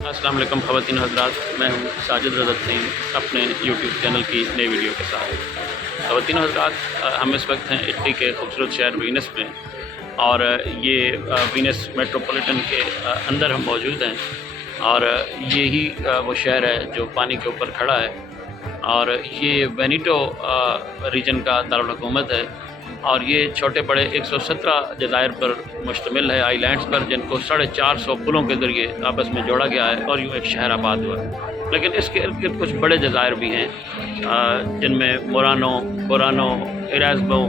السلام علیکم خواتین حضرات، میں ہوں ساجد رضا تسیم اپنے یوٹیوب چینل کی نئی ویڈیو کے ساتھ۔ خواتین حضرات، ہم اس وقت ہیں اٹلی کے خوبصورت شہر وینس میں، اور یہ وینس میٹروپولیٹن کے اندر ہم موجود ہیں، اور یہی وہ شہر ہے جو پانی کے اوپر کھڑا ہے، اور یہ وینیٹو ریجن کا دارالحکومت ہے، اور یہ چھوٹے بڑے 117 جزائر پر مشتمل ہے، آئی لینڈز پر، جن کو 450 پلوں کے ذریعے آپس میں جوڑا گیا ہے اور یوں ایک شہر آباد ہوا ہے۔ لیکن اس کے ارد گرد کچھ بڑے جزائر بھی ہیں، جن میں مورانو، ایرازبو،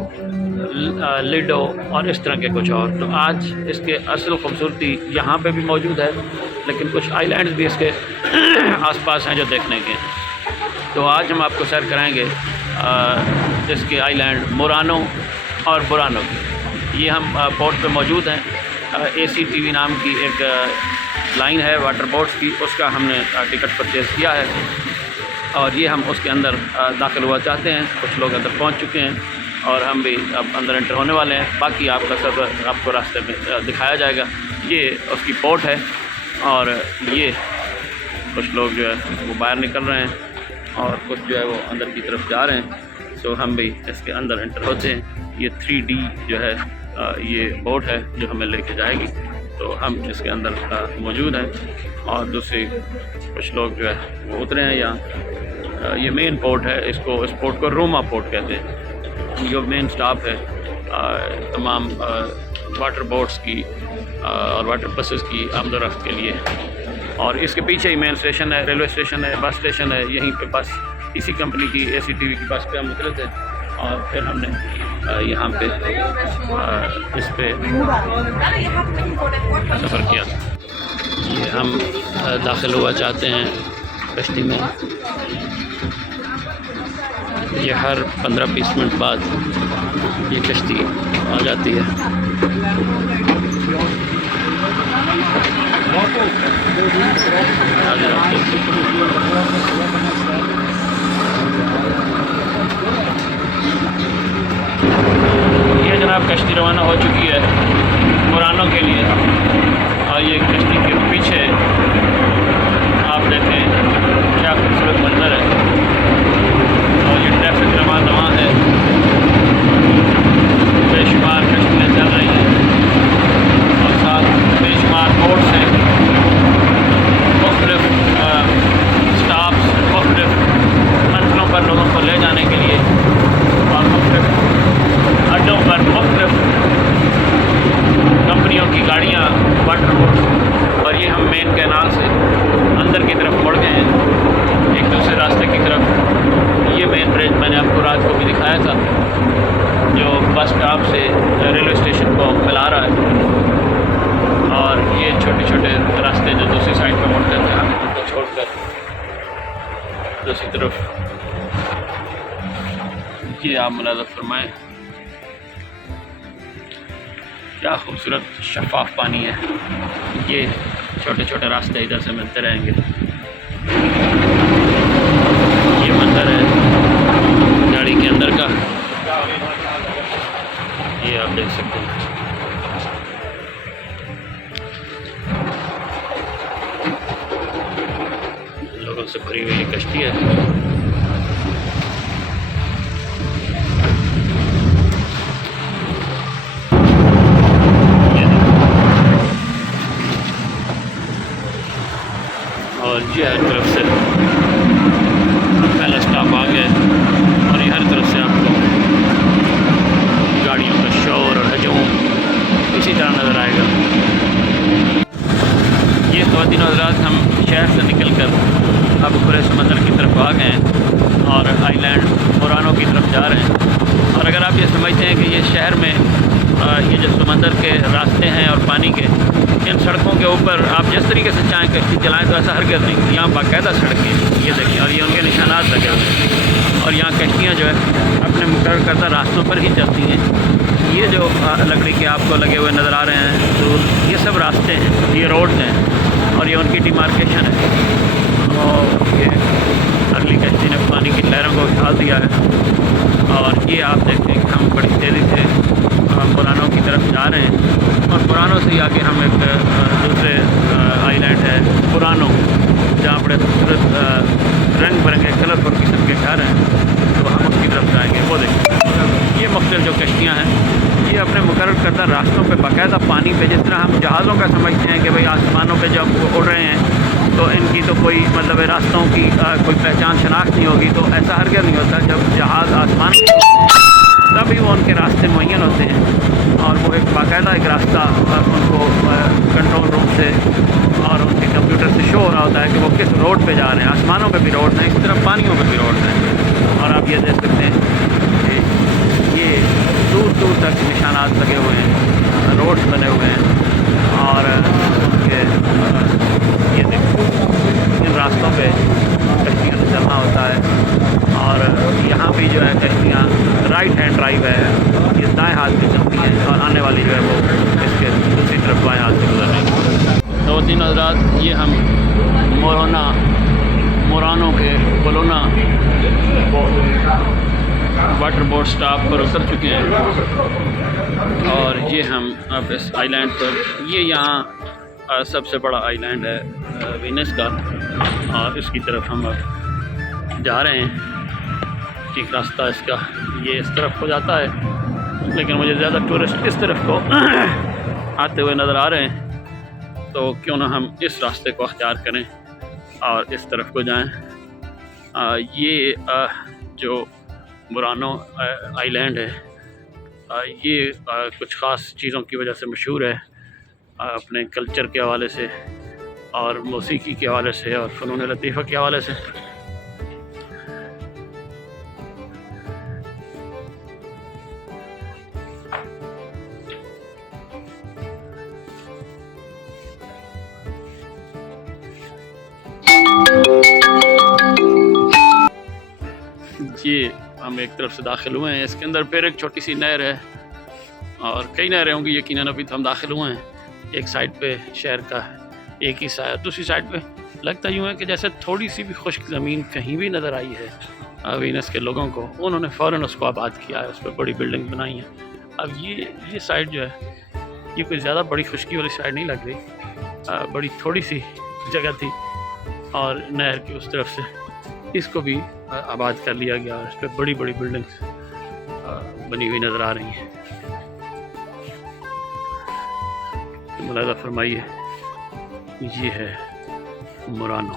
لیڈو اور اس طرح کے کچھ اور۔ تو آج اس کے اصل خوبصورتی یہاں پہ بھی موجود ہے، لیکن کچھ آئی لینڈز بھی اس کے آس پاس ہیں جو دیکھنے کے ہیں۔ تو آج ہم آپ کو سیر کرائیں گے اس کے آئی لینڈ مورانو اور برانو کی۔ یہ ہم پورٹ پہ موجود ہیں۔ ACTV نام کی ایک لائن ہے واٹر بوٹس کی، اس کا ہم نے ٹکٹ پرچیز کیا ہے، اور یہ ہم اس کے اندر داخل ہوا چاہتے ہیں۔ کچھ لوگ اندر پہنچ چکے ہیں اور ہم بھی اب اندر انٹر ہونے والے ہیں۔ باقی آپ کا سفر آپ کو راستے میں دکھایا جائے گا۔ یہ اس کی پورٹ ہے، اور یہ کچھ لوگ جو ہے وہ باہر نکل رہے ہیں، اور کچھ جو ہے وہ اندر کی طرف جا رہے ہیں۔ سو ہم بھی اس کے اندر انٹر ہوتے ہیں۔ یہ 3D جو ہے یہ بوٹ ہے جو ہمیں لے کے جائے گی، تو ہم اس کے اندر موجود ہیں، اور دوسری کچھ لوگ جو ہے وہ اترے ہیں یہاں۔ یہ مین پورٹ ہے، اس پورٹ کو روما پورٹ کہتے ہیں۔ جو مین سٹاپ ہے تمام واٹر بوٹس کی اور واٹر بسز کی آمد و رفت کے لیے، اور اس کے پیچھے ہی مین اسٹیشن ہے، ریلوے اسٹیشن ہے، بس اسٹیشن ہے۔ یہیں پہ بس اسی کمپنی کی ACTV کی بس پہ ہم اترے تھے، اور پھر ہم نے یہاں پہ اس پہ سفر کیا تھا۔ یہ ہم داخل ہوا چاہتے ہیں کشتی میں۔ یہ ہر 15-20 منٹ بعد یہ کشتی آ جاتی ہے۔ یہ جناب کشتی روانہ ہو چکی ہے مورانو کے لیے، اور یہ کشتی کے پیچھے آپ دیکھیں کیا خوبصورت منظر ہے، اور یہ ٹریفک رواں دواں ہے، بے شمار کشتیاں چل رہی ہیں، اور ساتھ بے شمار بوٹس ہیں، مختلف سٹاپس، مختلف منزلوں پر لوگوں کو لے جانے کے لیے، اور مختلف اڈوں پر مختلف کمپنیوں کی گاڑیاں، واٹر بوٹس۔ اور یہ ہم مین کینال سے اندر کی طرف مڑ گئے ہیں، ایک دوسرے راستے کی طرف۔ یہ مین برج میں نے آپ کو رات کو بھی دکھایا تھا، جو بس اسٹاپ سے ریلوے اسٹیشن کو ملا رہا ہے، اور یہ چھوٹے چھوٹے راستے جو دوسری سائڈ پہ مڑتے تھے، ہم ان کو چھوڑ کر دوسری طرف یہ آپ ملاحظہ فرمائیں، کیا خوبصورت شفاف پانی ہے۔ یہ چھوٹے چھوٹے راستے ادھر سے ملتے رہیں گے۔ یہ منظر ہے گاڑی کے اندر کا، یہ آپ دیکھ سکتے ہیں۔ لوگوں سے بھری ہوئی کشتی ہے۔ اور یہ ہر طرف سے پہلا سٹاپ آ گیا ہے، اور یہ ہر طرف سے آپ کو گاڑیوں کا شور اور ہجوم اسی طرح نظر آئے گا۔ یہ خواتین حضرات، ہم شہر سے نکل کر اب کھلے سمندر کی طرف آ گئے ہیں، اور آئی لینڈ مورانو کی طرف جا رہے ہیں۔ اور اگر آپ یہ سمجھتے ہیں کہ یہ شہر میں یہ جو سمندر کے راستے ہیں اور پانی کے، ان سڑکوں کے اوپر آپ جس طریقے سے چاہیں کشتی چلائیں، تو ایسا ہرگز نہیں۔ یہاں باقاعدہ سڑکیں، یہ دیکھیں، اور یہ ان کے نشانات لگے ہوئے ہیں، اور یہاں کشتیاں جو ہے اپنے مقرر کردہ راستوں پر ہی چلتی ہیں۔ یہ جو لکڑی کے آپ کو لگے ہوئے نظر آ رہے ہیں دور، یہ سب راستے ہیں، یہ روڈز ہیں، اور یہ ان کی ڈیمارکیشن ہے۔ اور یہ اگلی کشتی نے پانی کی لہروں کو اٹھا دیا ہے، اور یہ آپ دیکھیں کہ ہم بڑی تیزی سے مورانو کی طرف جا رہے ہیں، اور مورانو سے آگے ہم ایک دوسرے آئی لینڈ لینڈ ہے مرانو، جہاں بڑے خوبصورت رنگ برنگے کلرفل قسم کے گھر ہیں، تو ہم اس کی طرف جائیں گے۔ وہ دیکھیں، یہ مختلف جو کشتیاں ہیں یہ اپنے مقرر کردہ راستوں پہ باقاعدہ پانی پہ، جس طرح ہم جہازوں کا سمجھتے ہیں کہ بھئی آسمانوں پہ جب وہ اڑ رہے ہیں تو ان کی تو کوئی مطلب راستوں کی کوئی پہچان شناخت نہیں ہوگی، تو ایسا ہرگز نہیں ہوتا۔ جب جہاز آسمان تبھی وہ ان کے راستے معین ہوتے ہیں، اور وہ ایک باقاعدہ ایک راستہ ان کو کنٹرول روم سے اور ان کے کمپیوٹر سے شو ہو رہا ہوتا ہے کہ وہ کس روڈ پہ جا رہے ہیں۔ آسمانوں پہ بھی روڈ ہیں، اسی طرح پانیوں پہ بھی روڈ ہیں، اور آپ یہ دیکھ سکتے ہیں کہ یہ دور دور تک نشانات لگے ہوئے ہیں، روڈز بنے ہوئے ہیں، اور یہ دیکھیں ان راستوں پہ کشتیاں سے چلنا ہوتا ہے، اور یہاں بھی جو ہے کشتیاں رائٹ ہینڈ ڈرائیو ہے، یہ دائیں ہاتھ سے چلتی ہیں، اور آنے والی جو ہے وہ اس کے دوسری طرف بائیں ہاتھ سے گزر رہی ہے۔ دو تین حضرات، یہ ہم مرانو کے بولونا واٹر بورڈ سٹاپ پر اتر چکے ہیں، اور یہ ہم اب اس آئی لینڈ پر، یہ یہاں سب سے بڑا آئی لینڈ ہے وینس کا، اور اس کی طرف ہم اب جا رہے ہیں۔ ایک راستہ اس کا یہ اس طرف کو جاتا ہے، لیکن مجھے زیادہ ٹورسٹ اس طرف کو آتے ہوئے نظر آ رہے ہیں، تو کیوں نہ ہم اس راستے کو اختیار کریں اور اس طرف کو جائیں۔ یہ جو مرانو آئی لینڈ ہے یہ کچھ خاص چیزوں کی وجہ سے مشہور ہے، اپنے کلچر کے حوالے سے اور موسیقی کے حوالے سے اور فنون لطیفہ کے حوالے سے۔ یہ ہم ایک طرف سے داخل ہوئے ہیں، اس کے اندر پھر ایک چھوٹی سی نہر ہے، اور کئی نہریں ہوں گی یقیناً، ابھی تو ہم داخل ہوئے ہیں۔ ایک سائڈ پہ شہر کا ایک ہی سایہ، دوسری سائڈ پہ لگتا یوں ہے کہ جیسے تھوڑی سی بھی خشک زمین کہیں بھی نظر آئی ہے وینس کے لوگوں کو، انہوں نے فوراً اس کو آباد کیا ہے، اس پہ بڑی بلڈنگ بنائی ہیں۔ اب یہ سائڈ جو ہے یہ کوئی زیادہ بڑی خشکی والی سائڈ نہیں لگ رہی، بڑی تھوڑی سی جگہ تھی، اور نہر کی اس طرف سے اس کو بھی آباد کر لیا گیا، اور اس پہ بڑی بڑی بلڈنگز بنی ہوئی نظر آ رہی ہیں۔ ملاحظہ فرمائیے، یہ ہے مرانو،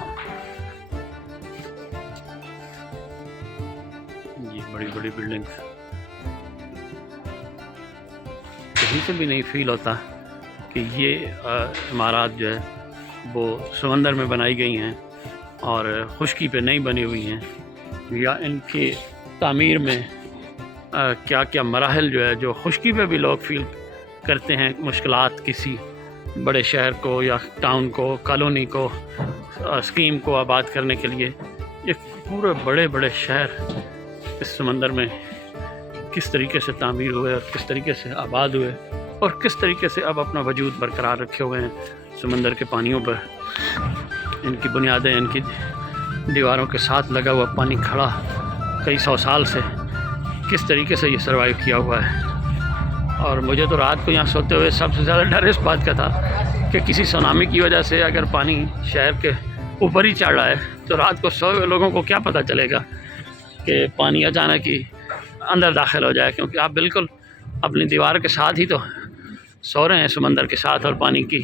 یہ بڑی بڑی بلڈنگز، کہیں سے بھی نہیں فیل ہوتا کہ یہ عمارات جو ہے وہ سمندر میں بنائی گئی ہیں اور خشکی پہ نہیں بنی ہوئی ہیں، یا ان کی تعمیر میں کیا کیا مراحل جو ہے جو خشکی پہ بھی لوگ فیل کرتے ہیں مشکلات، کسی بڑے شہر کو یا ٹاؤن کو، کالونی کو، اسکیم کو آباد کرنے کے لیے، ایک پورے بڑے بڑے شہر اس سمندر میں کس طریقے سے تعمیر ہوئے اور کس طریقے سے آباد ہوئے، اور کس طریقے سے اب اپنا وجود برقرار رکھے ہوئے ہیں سمندر کے پانیوں پر۔ ان کی بنیادیں، ان کی دیواروں کے ساتھ لگا ہوا پانی کھڑا کئی سو سال سے کس طریقے سے یہ سروائیو کیا ہوا ہے۔ اور مجھے تو رات کو یہاں سوتے ہوئے سب سے زیادہ ڈر اس بات کا تھا کہ کسی سونامی کی وجہ سے اگر پانی شہر کے اوپر ہی چڑھ رہا ہے تو رات کو سوئے ہوئے لوگوں کو کیا پتہ چلے گا کہ پانی اچانک ہی اندر داخل ہو جائے، کیونکہ آپ بالکل اپنی دیوار کے ساتھ ہی تو سو رہے ہیں، سمندر کے ساتھ اور پانی کی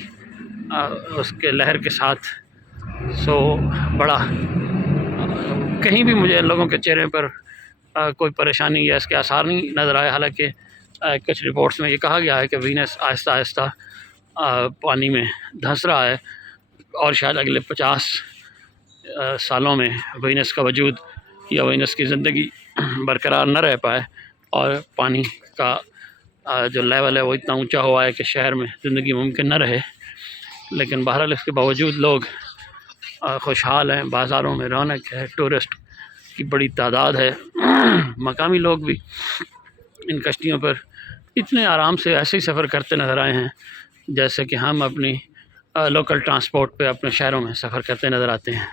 اس کے لہر کے ساتھ۔ سو بڑا کہیں بھی مجھے لوگوں کے چہرے پر کوئی پریشانی یا اس کے آثار نہیں نظر آئے، حالانکہ کچھ رپورٹس میں یہ کہا گیا ہے کہ وینس آہستہ آہستہ پانی میں دھنس رہا ہے، اور شاید اگلے 50 سالوں میں وینس کا وجود یا وینس کی زندگی برقرار نہ رہ پائے، اور پانی کا جو لیول ہے وہ اتنا اونچا ہوا ہے کہ شہر میں زندگی ممکن نہ رہے۔ لیکن بہرحال اس کے باوجود لوگ خوشحال ہیں، بازاروں میں رونق ہے، ٹورسٹ کی بڑی تعداد ہے، مقامی لوگ بھی ان کشتیوں پر اتنے آرام سے ایسے ہی سفر کرتے نظر آئے ہیں جیسے کہ ہم اپنی لوکل ٹرانسپورٹ پہ اپنے شہروں میں سفر کرتے نظر آتے ہیں۔